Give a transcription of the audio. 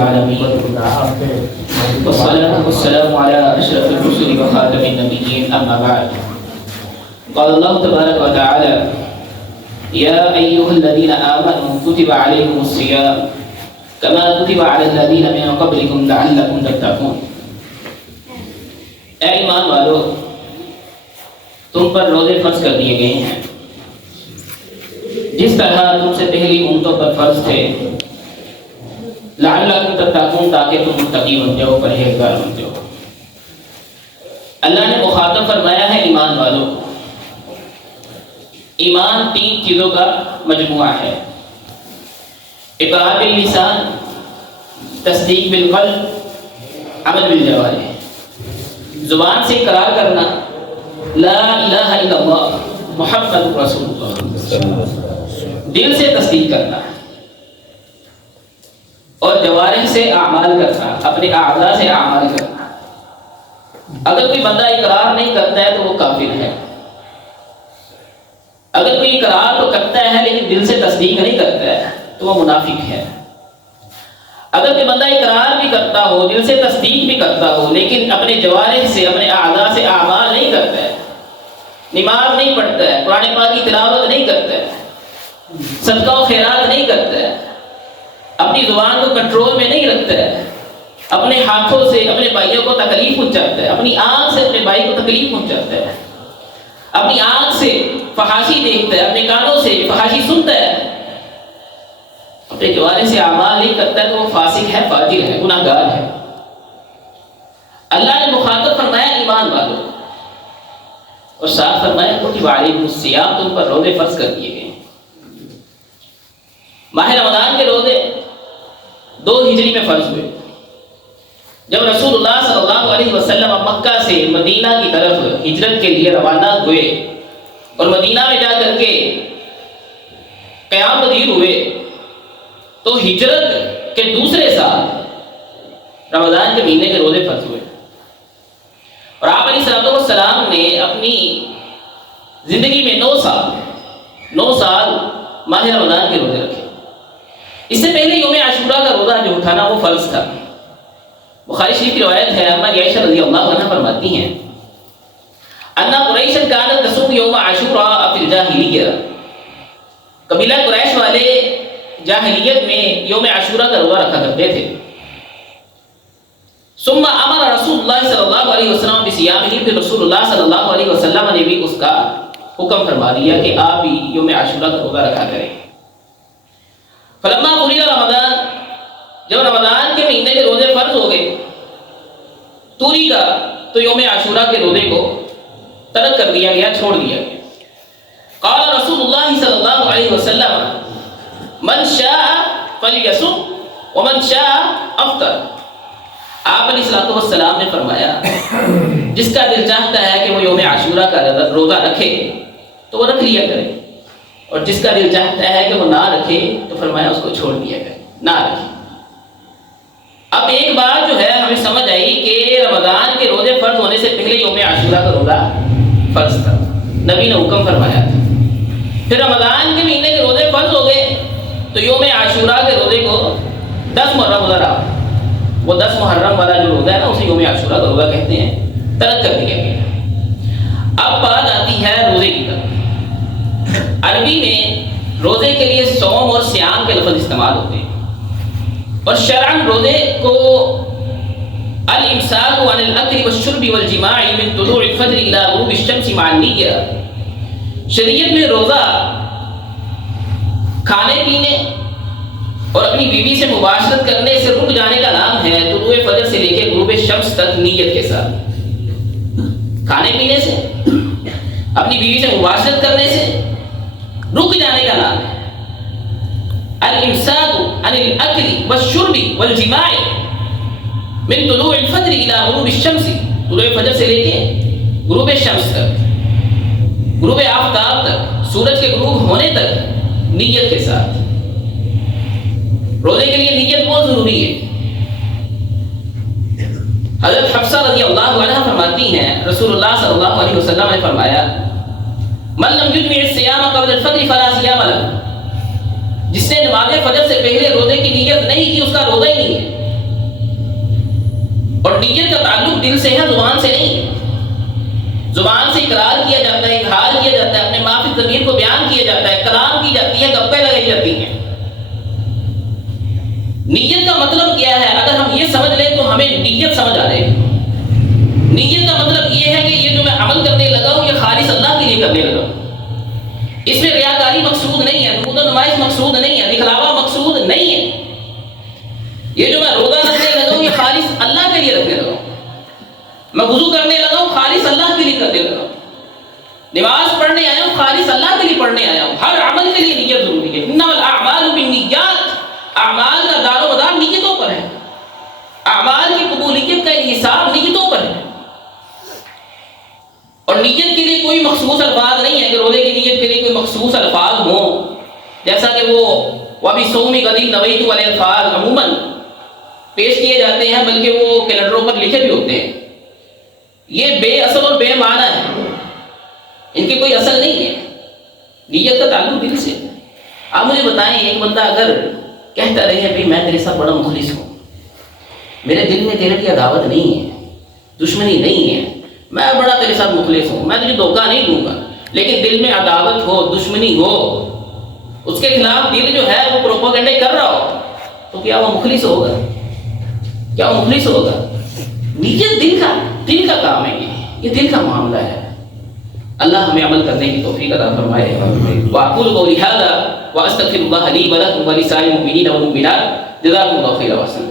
العالمين والصلاة والسلام على أشرف الرسل وخاتم النبيين أما بعد قال الله تبارك وتعالى يا أيها الذين آمنوا كتب عليكم الصيام كما كتب على الذين من قبلكم لعلكم تتقون. اے ایمان والو، تم پر روزے فرض کر دیے گئے ہیں جس طرح تم سے پہلی امتوں پر فرض تھے، لعلکم تتقون، تاکہ تم متقی بن جاؤ، پرہیزگار بن جاؤ. اللہ نے مخاطب فرمایا ہے ایمان والو. ایمان 3 چیزوں کا مجموعہ ہے: اقرار باللسان، تصدیق بالقلب، عمل بالجوارح. زبان سے اقرار کرنا لا الہ الا اللہ محمد رسول اللہ، دل سے تصدیق کرنا، اور جوارح سے اعمال کرنا، اپنے اعضاء سے اعمال کرنا. اگر کوئی بندہ اقرار نہیں کرتا ہے تو وہ کافر ہے. اگر کوئی اقرار تو کرتا ہے لیکن دل سے تصدیق نہیں کرتا ہے تو وہ منافق ہے. اگر کوئی بندہ اقرار بھی کرتا ہو، دل سے تصدیق بھی کرتا ہو، لیکن اپنے جوارح سے، اپنے اعضاء سے اعمال نہیں کرتا ہے، نماز نہیں پڑھتا ہے، قرآن پاک کی تلاوت نہیں کرتا ہے، صدقہ و خیرات نہیں کرتا ہے، اپنی زبان کو کنٹرول میں نہیں رکھتا ہے، اپنے ہاتھوں سے اپنے بھائیوں کو تکلیف پہنچاتا ہے، اپنی آنکھ سے اپنے بھائی کو تکلیف پہنچاتا ہے، اپنی آنکھ سے فحاشی دیکھتا ہے، اپنے کانوں سے فحاشی سنتا ہے، اپنے جوارح سے اعمال نہیں کرتا ہے تو وہ فاسق ہے، فاجر ہے، گناہ گار ہے. اللہ نے مخاطب فرمایا ایمان والو، اور ساتھ فرمایا کتب علیکم الصیام، تم پر روزے فرض کر دیے گئے. ماہ رمضان کے روزے 2 ہجری میں فرض ہوئے. جب رسول اللہ صلی اللہ علیہ وسلم مکہ سے مدینہ کی طرف ہجرت کے لیے روانہ ہوئے اور مدینہ میں جا کر کے قیام پذیر ہوئے تو ہجرت کے دوسرے سال رمضان کے مہینے کے روزے فرض ہوئے. اور آپ علیہ الصلوۃ والسلام نے اپنی زندگی میں 9 سال ماہ رمضان کے روزے رکھے. اس سے پہلے یوم عاشورہ کا روزہ جو اٹھانا وہ فرض تھا. بخاری شریف کی روایت ہے، اما عائشہ رضی اللہ عنہا فرماتی ہیں ان قریش کانت تصوم یوم عاشورہ فی الجاہلیہ، قبیلہ قریش والے جاہلیت میں یوم عاشورہ کا روزہ رکھا کرتے تھے. ثم امر رسول اللہ صلی اللہ علیہ وسلم بصیامہ، پھر رسول اللہ صلی اللہ علیہ وسلم نے بھی اس کا حکم فرما دیا کہ آپ بھی یوم عاشورہ کا روزہ رکھا کریں. فلما فرض رمضان، جب رمضان کے مہینے کے روزے فرض ہو گئے توری کا، تو یوم عاشورہ کے روزے کو ترک کر دیا گیا، چھوڑ دیا گیا. قال رسول اللہ صلی اللہ علیہ وسلم من شاء فلیصم ومن شاء افطر. آپ علیہ الصلوۃ والسلام نے فرمایا جس کا دل چاہتا ہے کہ وہ یوم عاشورہ کا روزہ رکھے تو وہ رکھ لیا کرے، اور جس کا دل چاہتا ہے کہ وہ نہ رکھے تو فرمایا اس کو چھوڑ دیا کرے، نہ رکھے. اب ایک بات جو ہے ہمیں سمجھ آئی کہ رمضان کے روزے فرض ہونے سے پہلے یوم عاشورہ کا روزہ فرض تھا، نبی نے حکم فرمایا تھا. پھر رمضان کے مہینے کے روزے فرض ہو گئے تو یوم عاشورہ کے روزے کو 10 محرم گزرا، وہ 10 محرم والا جو روزہ ہے نا اسے یوم عاشورہ کا روزہ کہتے ہیں، ترک کر دیا گیا. اب بات آتی ہے روزے کی طرف. عربی میں روزے کے لیے صوم اور صیام کے لفظ استعمال ہوتے ہیں، اور شرعاً روزے کو الامساک عن الاکل والشرب والجماع من طلوع الفجر الى غروب الشمس مع النیہ، شریعت میں روزہ کھانے پینے اور اپنی بیوی سے مباشرت کرنے سے رک جانے کا نام ہے طلوع فجر سے لے کے غروب شمس تک نیت کے ساتھ. کھانے پینے سے، اپنی بیوی سے مباشرت کرنے سے رک جانے کا نام ہے الامساک عن الاکل والشرب والجماع من طلوع الفجر الى غروب الشمس، طلوع فجر سے لے کے غروب شمس تک، غروب آفتاب تک، سورج کے غروب ہونے تک نیت کے ساتھ. روزے کے لیے نیت بہت ضروری ہے. حضرت حفصہ رضی اللہ عنہا فرماتی ہیں رسول اللہ صلی اللہ علیہ وسلم نے فرمایا من لم یجمع الصیام قبل الفجر فلا صیام له، جس نے نماز فجر سے پہلے روزے کی نیت نہیں کی اس کا روزہ ہی نہیں ہے. اور نیت کا تعلق دل سے ہے، زبان سے نہیں۔ زبان سے اقرار کیا جاتا ہے، اظہار کیا جاتا ہے، اپنے ما فی الضمیر کو بیان کیا جاتا ہے، کلام کی جاتی ہے، گپیں لگائی جاتی ہیں۔ نیت کا مطلب کیا ہے؟ اگر ہم یہ سمجھ لیں تو ہمیں نیت سمجھ آ جائے گی۔ نیت کا مطلب یہ ہے کہ یہ جو میں عمل کرنے لگا ہوں یہ خالص اللہ کے لیے کرنے لگا ہوں، اس میں ریاکاری مقصود نہیں ہے، نمود و نمائش مقصود نہیں ہے، دکھلاوا مقصود نہیں ہے۔ یہ جو میں روزہ رکھنے لگا ہوں یہ خالص اللہ کے لیے رکھنے لگا ہوں، میں وضو کرنے لگا ہوں خالص اللہ کے لیے کرنے لگا ہوں، نماز پڑھنے آیا ہوں خالص اللہ کے لیے پڑھنے آیا ہوں۔ ہر عمل کے لیے نیت ضروری ہے۔ انما الاعمال بالنیات، اعمال کا دار و مدار نیتوں پر ہے، اعمال کی قبولیت کا حساب نیتوں پر ہے۔ اور نیت کے لیے کوئی مخصوص الفاظ نہیں ہے کہ روزے کی نیت کے لیے کوئی مخصوص الفاظ ہوں، جیسا کہ وہ وَبِصَوْمِ غَدٍ نَوَيْتُ والے الفاظ عموماً پیش کیے جاتے ہیں، بلکہ وہ کیلنڈروں پر لکھے بھی ہوتے ہیں۔ یہ بے اصل اور بے معنی ہے، ان کی کوئی اصل نہیں ہے۔ نیت کا تعلق دل سے۔ آپ مجھے بتائیں، ایک بندہ اگر کہتا رہے بھائی میں تیرے ساتھ بڑا مخلص ہوں، میرے دل میں تیرے لیے عداوت نہیں ہے، دشمنی نہیں ہے، میں بڑا تیرے ساتھ مخلص ہوں، میں تجھے دھوکہ نہیں دوں گا، لیکن دل میں عداوت ہو، دشمنی ہو، اس کے خلاف دل جو ہے وہ پروپیگنڈے کر رہا ہو، تو کیا وہ مخلص ہوگا؟ کیا وہ مخلص ہوگا؟ نیت دل کا کام ہے، یہ دل کا معاملہ ہے۔ اللہ ہمیں عمل کرنے کی توفیق عطا فرمائے۔ وأقول قولي هذا وأستغفر الله لي ولكم ولسائر المؤمنين والمؤمنات جزاكم الله خيرا وأحسن